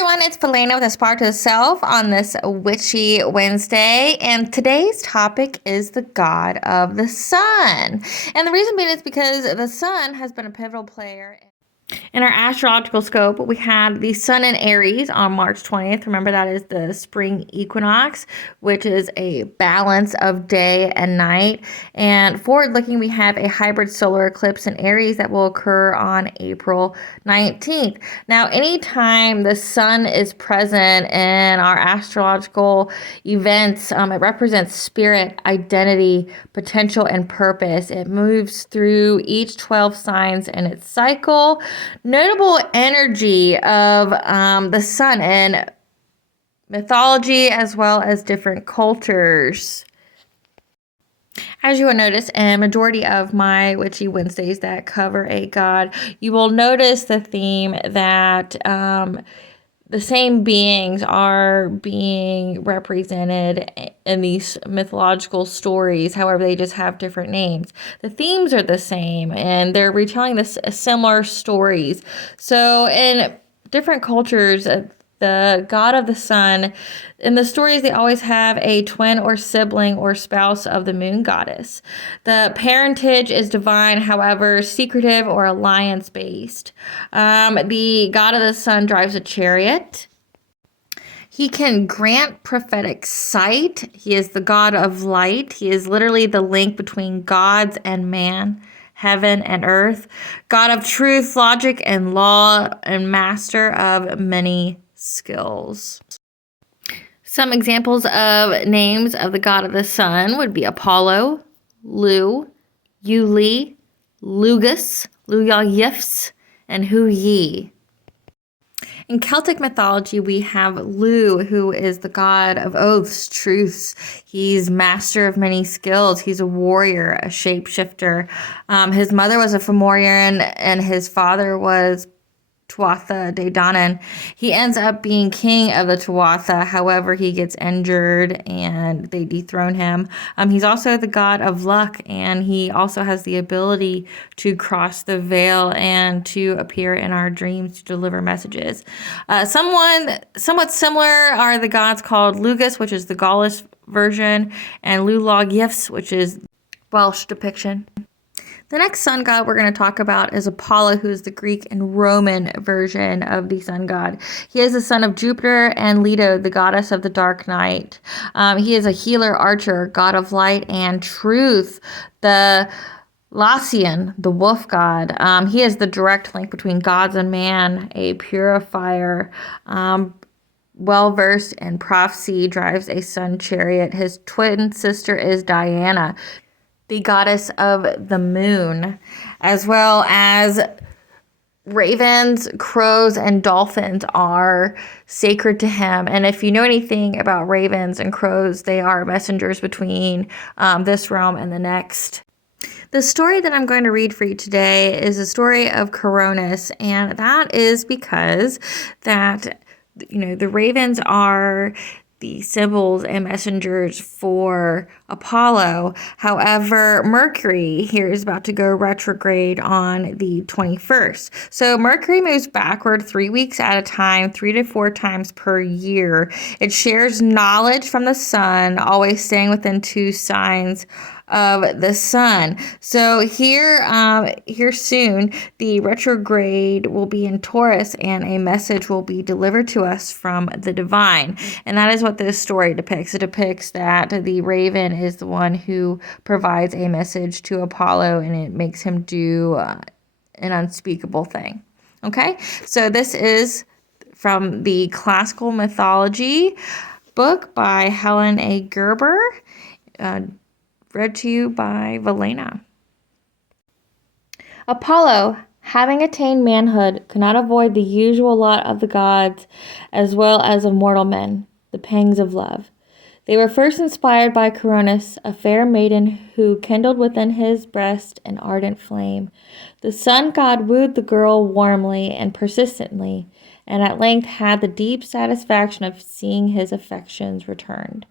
everyone, it's Helena with a Spark to the Self on this Witchy Wednesday, and today's topic is the god of the sun. And the reason being is because the sun has been a pivotal player. In our astrological scope, we had the sun in Aries on March 20th. Remember, that is the spring equinox, which is a balance of day and night. And forward looking, we have a hybrid solar eclipse in Aries that will occur on April 19th. Now, anytime the sun is present in our astrological events, it represents spirit, identity, potential, and purpose. It moves through each 12 signs in its cycle. Notable energy of the sun in mythology as well as different cultures. As you will notice, a majority of my Witchy Wednesdays that cover a god, you will notice the theme that the same beings are being represented in these mythological stories. However, they just have different names. The themes are the same, and they're retelling this similar stories. So in different cultures, the god of the sun, in the stories, they always have a twin or sibling or spouse of the moon goddess. The parentage is divine, however, secretive or alliance-based. The god of the sun drives a chariot. He can grant prophetic sight. He is the god of light. He is literally the link between gods and man, heaven and earth. God of truth, logic, and law, and master of many skills. Some examples of names of the god of the sun would be Apollo, Lu, Yuli, Lugus, Luyayifs, and Huyi. In Celtic mythology, we have Lu, who is the god of oaths, truths. He's master of many skills. He's a warrior, a shapeshifter. His mother was a Fomorian, and his father was Tuatha De Danann. He ends up being king of the Tuatha. However, he gets injured and they dethrone him. He's also the god of luck, and he also has the ability to cross the veil and to appear in our dreams to deliver messages. Somewhat similar are the gods called Lugus, which is the Gaulish version, and Lulog which is Welsh depiction. The next sun god we're going to talk about is Apollo, who is the Greek and Roman version of the sun god. He is the son of Jupiter and Leto, the goddess of the dark night. He is a healer, archer, god of light and truth. The Lassian, the wolf god. He is the direct link between gods and man, a purifier. Well-versed in prophecy, drives a sun chariot. His twin sister is Diana, the goddess of the moon, as well as ravens, crows, and dolphins are sacred to him. And if you know anything about ravens and crows, they are messengers between this realm and the next. The story that I'm going to read for you today is the story of Coronis, and that is because that, the ravens are the symbols and messengers for Apollo. However, Mercury here is about to go retrograde on the 21st. So Mercury moves backward 3 weeks at a time, 3 to 4 times per year. It shares knowledge from the sun, always staying within 2 signs of the sun. So here soon, the retrograde will be in Taurus, and a message will be delivered to us from the divine. And that is what this story depicts. It depicts that the raven is the one who provides a message to Apollo, and it makes him do an unspeakable thing. Okay, so this is from the Classical Mythology book by Helen A. Guerber. Read to you by Helena. Apollo, having attained manhood, could not avoid the usual lot of the gods as well as of mortal men, the pangs of love. They were first inspired by Coronis, a fair maiden who kindled within his breast an ardent flame. The sun god wooed the girl warmly and persistently, and at length had the deep satisfaction of seeing his affections returned.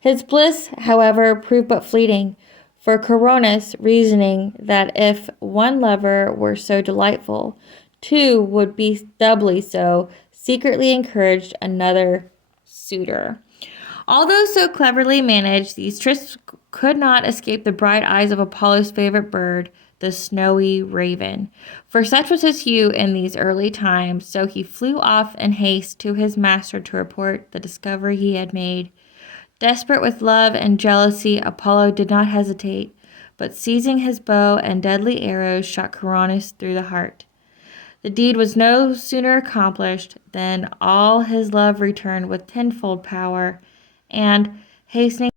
His bliss, however, proved but fleeting, for Coronis, reasoning that if one lover were so delightful, 2 would be doubly so, secretly encouraged another suitor. Although so cleverly managed, these tricks could not escape the bright eyes of Apollo's favorite bird, the snowy raven. For such was his hue in these early times, so he flew off in haste to his master to report the discovery he had made. Desperate with love and jealousy, Apollo did not hesitate, but seizing his bow and deadly arrows, shot Coronis through the heart. The deed was no sooner accomplished than all his love returned with tenfold power, and, hastening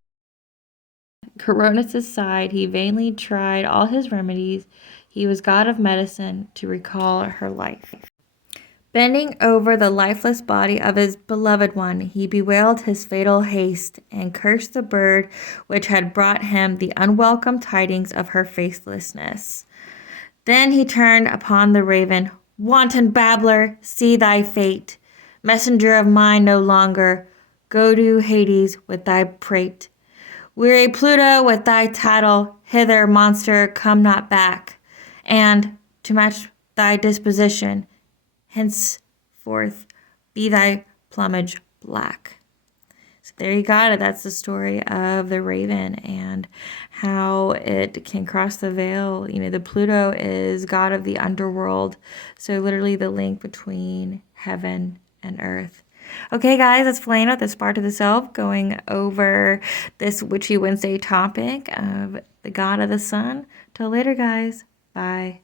to Coronis' side, he vainly tried all his remedies. He was god of medicine to recall her life. Bending over the lifeless body of his beloved one, he bewailed his fatal haste and cursed the bird which had brought him the unwelcome tidings of her faithlessness. Then he turned upon the raven. Wanton babbler, see thy fate. Messenger of mine no longer, go to Hades with thy prate. Weary Pluto with thy tattle, hither, monster, come not back. And, to match thy disposition, henceforth be thy plumage black. So there you got it. That's the story of the raven and how it can cross the veil. You know, the Pluto is god of the underworld. So literally the link between heaven and earth. Okay, guys, that's Felina, the Spark of the Self, going over this Witchy Wednesday topic of the god of the sun. Till later, guys. Bye.